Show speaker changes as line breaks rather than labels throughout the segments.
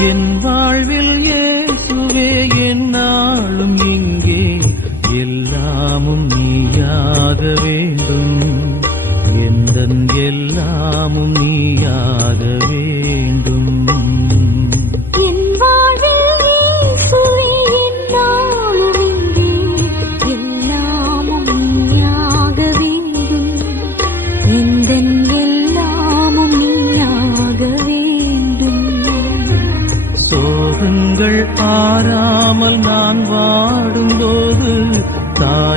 என் வாழ்வில் இயேசுவே என்னாலும் இங்கே. எல்லாமும் நீயாக வேண்டும். எந்தன் எல்லாமும் நீயாக வேண்டும்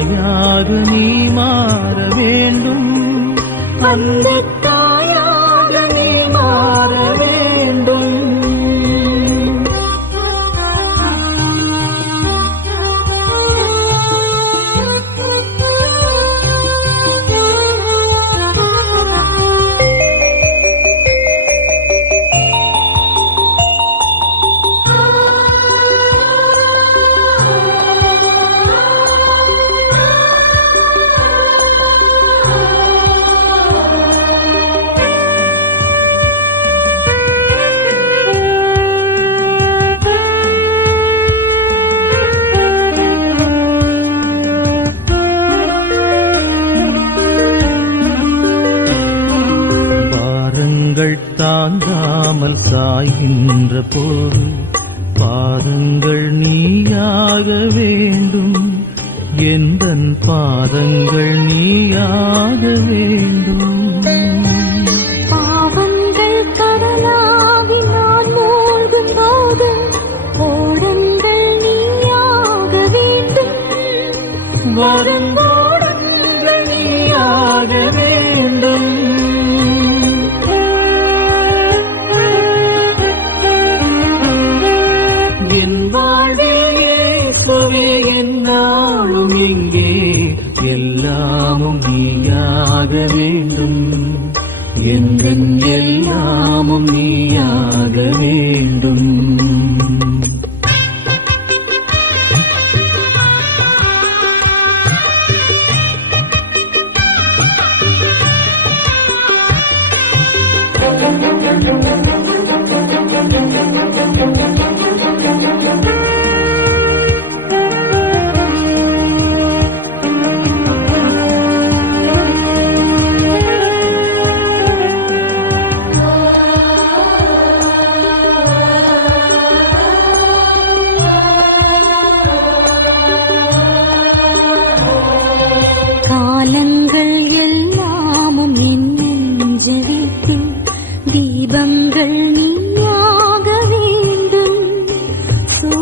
தாயாக நீ மாற வேண்டும். அந்த தாங்காமல் சாய்கின்ற போது பாதங்கள் நீயாக வேண்டும். எந்த பாதங்கள் நீயாக வேண்டும். எங்கே? எல்லாமும் நீயாக வேண்டும். எங்கள் எல்லாமும் நீயாக வேண்டும்?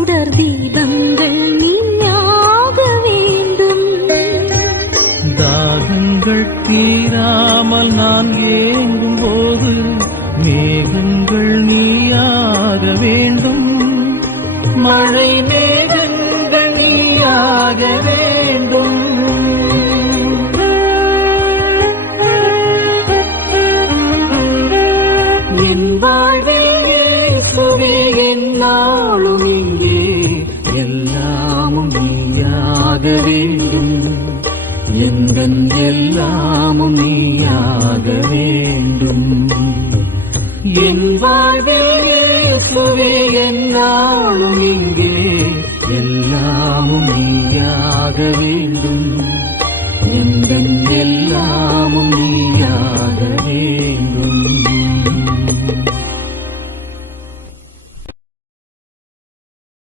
சுடர் தீபங்கள் நீயாக வேண்டும்.
தாகங்கள் தீராமல் நான் ஏங்கும் போது மேகங்கள் நீயாக வேண்டும். மழை நீயாக வேண்டும். எங்கள் எல்லாமும் நீயாக வேண்டும். என் வாழ்வே என்னாலும் இங்கே எல்லாமும் நீயாக வேண்டும்.